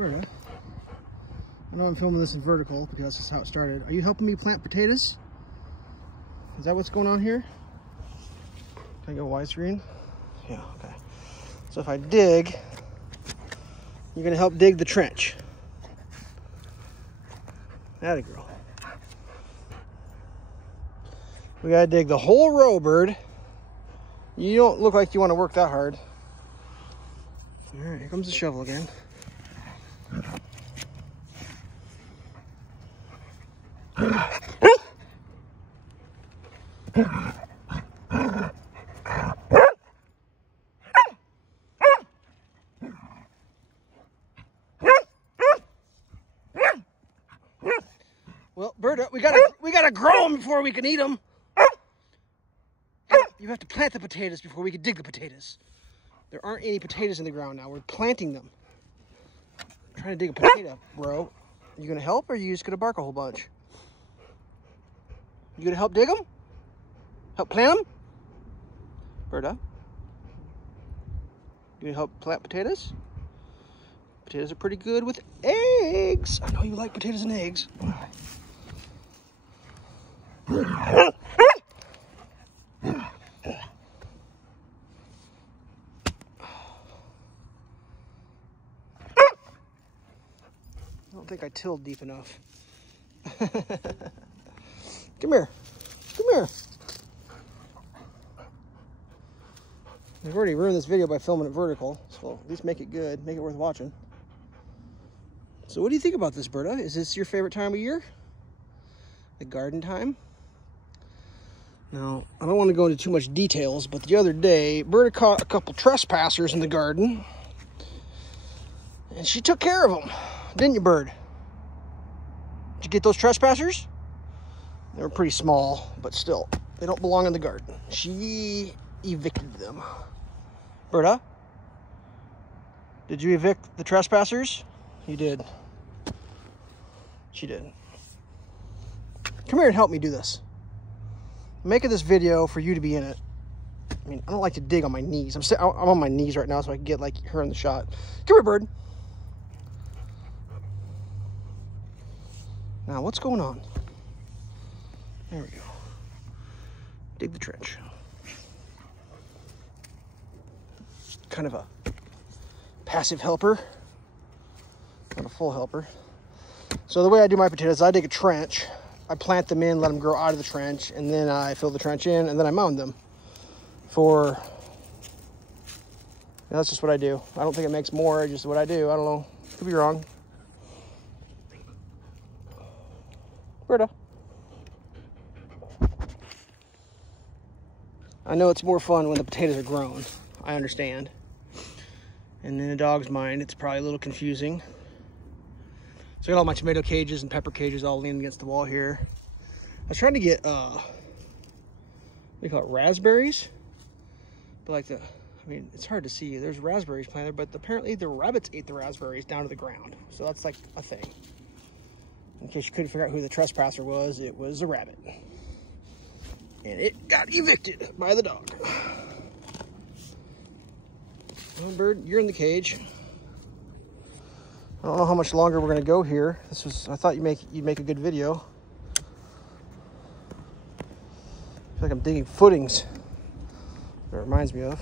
Birda, I know I'm filming this in vertical because that's how it started. Are you helping me plant potatoes? Is that what's going on here? Can I go widescreen? Yeah, okay. So if I dig, you're gonna help dig the trench. Atta girl. We gotta dig the whole row, Bird. You don't look like you want to work that hard. All right, here comes the shovel again. Well, Birda, we gotta grow them before we can eat them. You have to plant the potatoes before we can dig the potatoes. There aren't any potatoes in the ground now. We're planting them. I'm trying to dig a potato, bro. Are you gonna help, or are you just gonna bark a whole bunch? You gonna help dig them? Help plant them? Birda? You gonna help plant potatoes? Potatoes are pretty good with eggs. I know you like potatoes and eggs. I don't think I tilled deep enough. Come here. Come here. I've already ruined this video by filming it vertical, so at least make it good, make it worth watching. So what do you think about this, Birda? Is this your favorite time of year? The garden time? Now, I don't want to go into too much details, but the other day, Birda caught a couple trespassers in the garden, and she took care of them. Didn't you, Bird? Did you get those trespassers? They were pretty small, but still, they don't belong in the garden. She evicted them. Birda, did you evict the trespassers? You did. She did. Come here and help me do this. I'm making this video for you to be in it. I mean, I don't like to dig on my knees. I'm on my knees right now so I can get like her in the shot. Come here, Bird. Now, what's going on? There we go. Dig the trench. Kind of a passive helper, not a full helper. So the way I do my potatoes, I dig a trench, I plant them in, let them grow out of the trench, and then I fill the trench in, and then I mound them. That's just what I do. I don't think it makes more, just what I do. I don't know. Could be wrong. Birda. I know it's more fun when the potatoes are grown. I understand. And in a dog's mind, it's probably a little confusing. So I got all my tomato cages and pepper cages all leaning against the wall here. I was trying to get, what do you call it, raspberries? But like I mean, it's hard to see. There's raspberries planted, but apparently the rabbits ate the raspberries down to the ground. So that's like a thing. In case you couldn't figure out who the trespasser was, it was a rabbit. And it got evicted by the dog. Well, Bird, you're in the cage. I don't know how much longer we're gonna go here. I thought you'd make a good video. I feel like I'm digging footings. That reminds me of.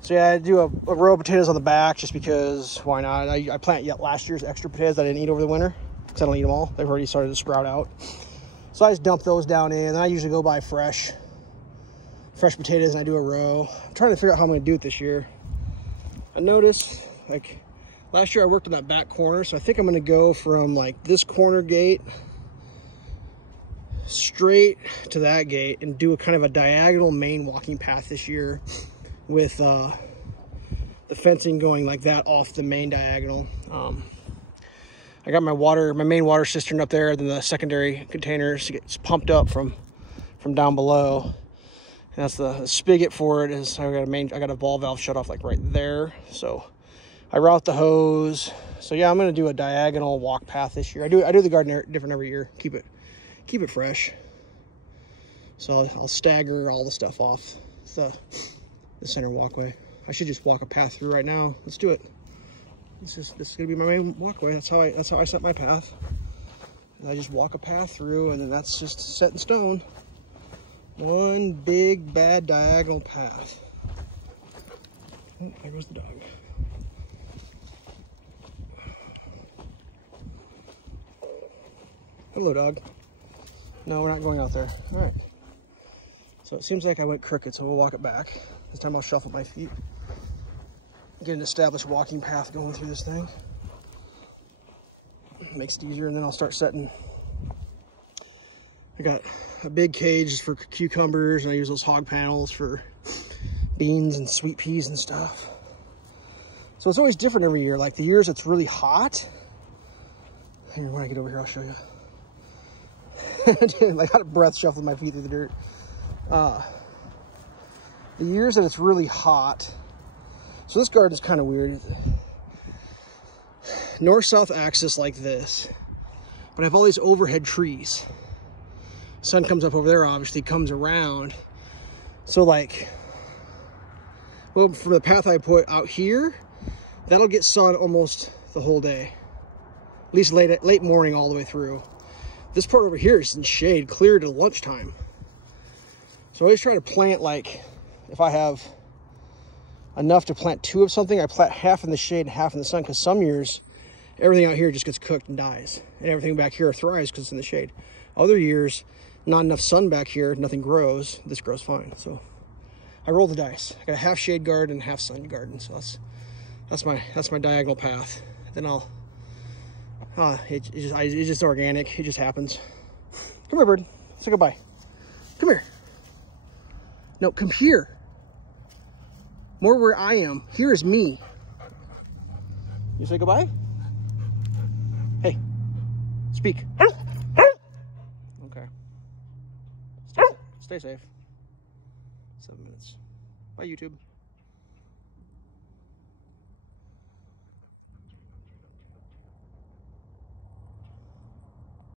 So yeah, I do a row of potatoes on the back just because why not? I plant last year's extra potatoes that I didn't eat over the winter because I don't eat them all. They've already started to sprout out. So I just dump those down in, and I usually go buy fresh potatoes and I do a row. I'm trying to figure out how I'm gonna do it this year. I noticed, like, last year I worked on that back corner, so I think I'm gonna go from like this corner gate straight to that gate and do a kind of a diagonal main walking path this year with the fencing going like that off the main diagonal. I got my main water cistern up there, then the secondary containers gets pumped up from down below. And that's the spigot for it. Is I got a ball valve shut off like right there. So I route the hose. So yeah, I'm gonna do a diagonal walk path this year. I do the garden different every year. Keep it fresh. So I'll stagger all the stuff off the center walkway. I should just walk a path through right now. Let's do it. This is gonna be my main walkway. That's how I set my path. And I just walk a path through, and then that's just set in stone. One big bad diagonal path. Oh, there goes the dog. Hello, dog. No, we're not going out there. All right. So it seems like I went crooked, so we'll walk it back. This time I'll shuffle my feet. Get an established walking path going through this thing. Makes it easier, and then I'll start setting. I got a big cage for cucumbers, and I use those hog panels for beans and sweet peas and stuff. So it's always different every year. Like the years it's really hot. Here, when I get over here, I'll show you. Like, I got a breath shuffling my feet through the dirt. The years that it's really hot. So this garden's kind of weird. North-south axis like this, but I have all these overhead trees. Sun comes up over there, obviously, comes around. So like, well, from the path I put out here, that'll get sun almost the whole day. At least late morning all the way through. This part over here is in shade, clear to lunchtime. So I always try to plant, like, if I have enough to plant 2 of something, I plant half in the shade and half in the sun, because some years, everything out here just gets cooked and dies. And everything back here thrives because it's in the shade. Other years, not enough sun back here, nothing grows. This grows fine. So I roll the dice. I got a half shade garden, half sun garden. So that's my diagonal path. Then I'll, it's just organic. It just happens. Come here, bird. Say goodbye. Come here. No, come here. More where I am. Here is me. You say goodbye? Hey, speak. Okay. Stay safe. 7 minutes. Bye, YouTube.